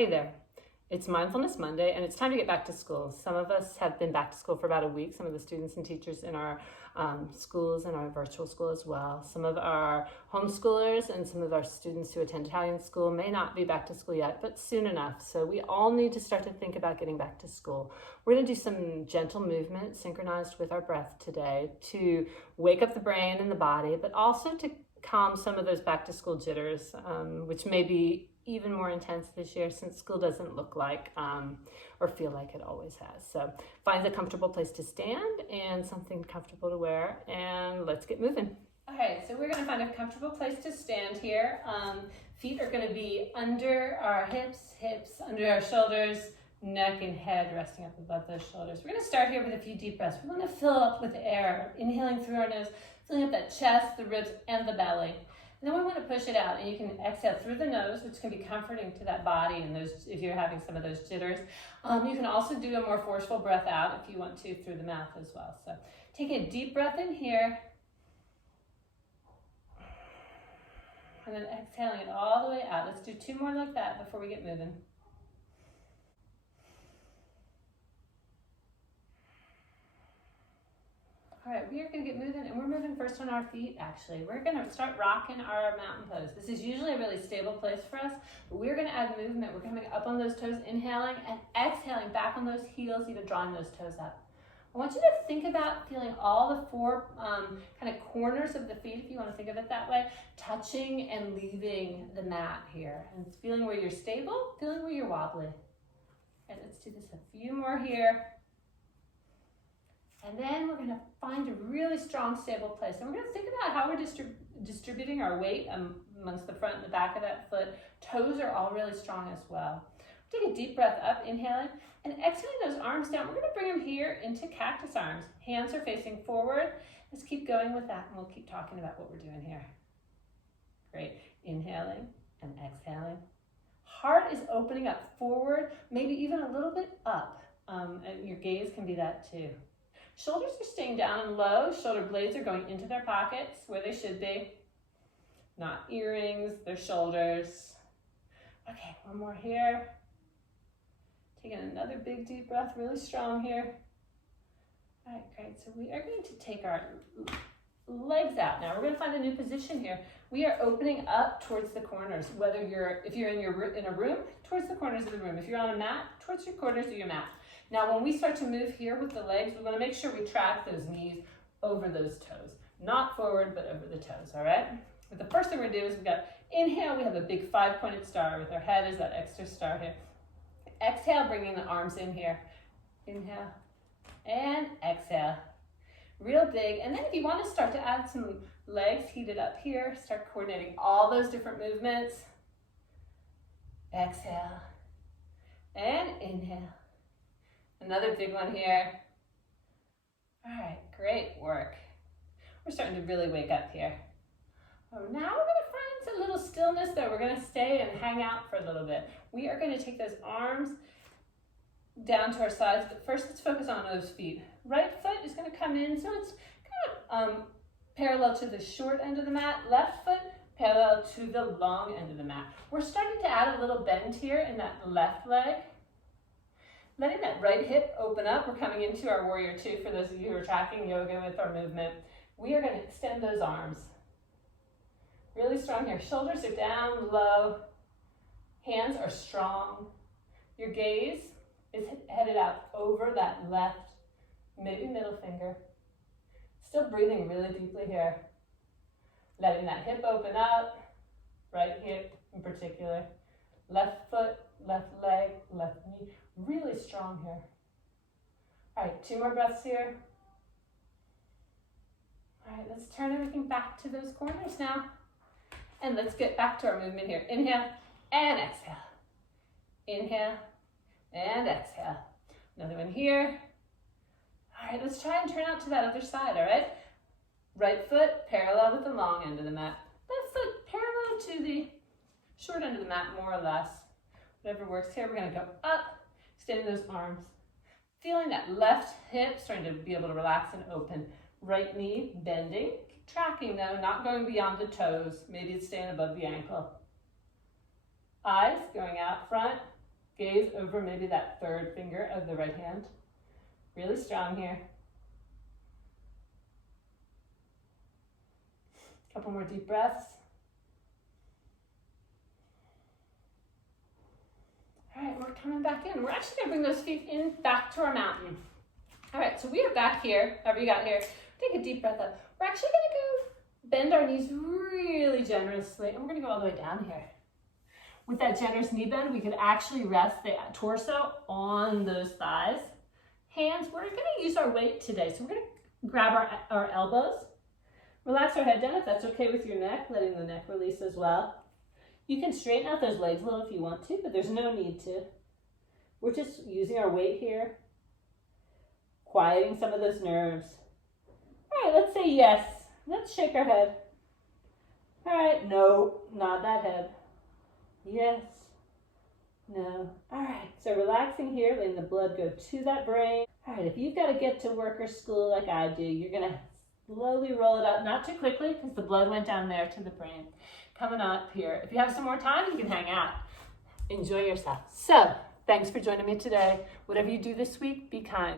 Hey there, it's Mindfulness Monday and it's time to get back to school. Some of us have been back to school for about a week, some of the students and teachers in our schools and our virtual school as well. Some of our homeschoolers and some of our students who attend Italian school may not be back to school yet, but soon enough. So we all need to start to think about getting back to school. We're going to do some gentle movement synchronized with our breath today to wake up the brain and the body, but also to calm some of those back to school jitters, which may be even more intense this year since school doesn't look like or feel like it always has. So find a comfortable place to stand and something comfortable to wear, and let's get moving. Okay, so we're going to find a comfortable place to stand here. Feet are going to be under our hips, under our shoulders, neck and head resting up above those shoulders. We're going to start here with a few deep breaths. We want to fill up with air, inhaling through our nose, filling up that chest, the ribs, and the belly. And then we want to push it out, and you can exhale through the nose, which can be comforting to that body and those, if you're having some of those jitters. You can also do a more forceful breath out if you want to through the mouth as well. So take a deep breath in here, and then exhaling it all the way out. Let's do 2 more like that before we get moving. All right, we are going to get moving, and we're moving first on our feet, actually. We're going to start rocking our mountain pose. This is usually a really stable place for us, but we're going to add movement. We're coming up on those toes, inhaling, and exhaling back on those heels, even drawing those toes up. I want you to think about feeling all the 4 kind of corners of the feet, if you want to think of it that way, touching and leaving the mat here. And it's feeling where you're stable, feeling where you're wobbly. All right, let's do this a few more here. And then we're going to find a really strong, stable place. And we're going to think about how we're distributing our weight amongst the front and the back of that foot. Toes are all really strong as well. Take a deep breath up, inhaling, and exhaling those arms down. We're going to bring them here into cactus arms. Hands are facing forward. Let's keep going with that, and we'll keep talking about what we're doing here. Great. Inhaling and exhaling. Heart is opening up forward, maybe even a little bit up. And your gaze can be that too. Shoulders are staying down and low. Shoulder blades are going into their pockets where they should be. Not earrings, they're shoulders. Okay, 1 more here. Taking another big deep breath, really strong here. All right, great. So we are going to take our legs out now. We're going to find a new position here. We are opening up towards the corners, if you're in a room, towards the corners of the room. If you're on a mat, towards your corners of your mat. Now, when we start to move here with the legs, we want to make sure we track those knees over those toes. Not forward, but over the toes, all right? But the first thing we're going to do is we've got inhale, we have a big 5-pointed star with our head as that extra star here. Exhale, bringing the arms in here. Inhale and exhale. Real big. And then if you want to start to add some legs heated up here, start coordinating all those different movements. Exhale and inhale. Another big one here. All right, great work. We're starting to really wake up here. Now we're going to find a little stillness though. We're going to stay and hang out for a little bit. We are going to take those arms down to our sides, but first let's focus on those feet. Right foot is going to come in, so it's kind of parallel to the short end of the mat. Left foot parallel to the long end of the mat. We're starting to add a little bend here in that left leg. Letting that right hip open up. We're coming into our warrior 2 for those of you who are tracking yoga with our movement. We are going to extend those arms. Really strong here. Shoulders are down, low. Hands are strong. Your gaze is headed out over that left, maybe middle finger. Still breathing really deeply here. Letting that hip open up. Right hip in particular. Left foot, left leg, left knee. Really strong here. All right, 2 more breaths here. All right, let's turn everything back to those corners now. And let's get back to our movement here. Inhale and exhale. Inhale and exhale. Another one here. All right, let's try and turn out to that other side, all right? Right foot parallel with the long end of the mat. Left foot parallel to the short end of the mat, more or less. Whatever works here, we're going to go up. Extending those arms. Feeling that left hip starting to be able to relax and open. Right knee bending. Tracking though, not going beyond the toes. Maybe it's staying above the ankle. Eyes going out front. Gaze over maybe that third finger of the right hand. Really strong here. Couple more deep breaths. All right, we're coming back in. We're actually gonna bring those feet in back to our mountain. All right, so we are back here, however you got here. Take a deep breath up. We're actually gonna go bend our knees really generously, and we're gonna go all the way down here. With that generous knee bend, we could actually rest the torso on those thighs. Hands, we're gonna use our weight today. So we're gonna grab our elbows, relax our head down if that's okay with your neck, letting the neck release as well. You can straighten out those legs a little if you want to, but there's no need to. We're just using our weight here, quieting some of those nerves. All right, let's say yes. Let's shake our head. All right, no, nod that head. Yes, no. All right, so relaxing here, letting the blood go to that brain. All right, if you've got to get to work or school like I do, you're going to slowly roll it up, not too quickly because the blood went down there to the brain. Coming up here. If you have some more time, you can hang out. Enjoy yourself. So, thanks for joining me today. Whatever you do this week, be kind.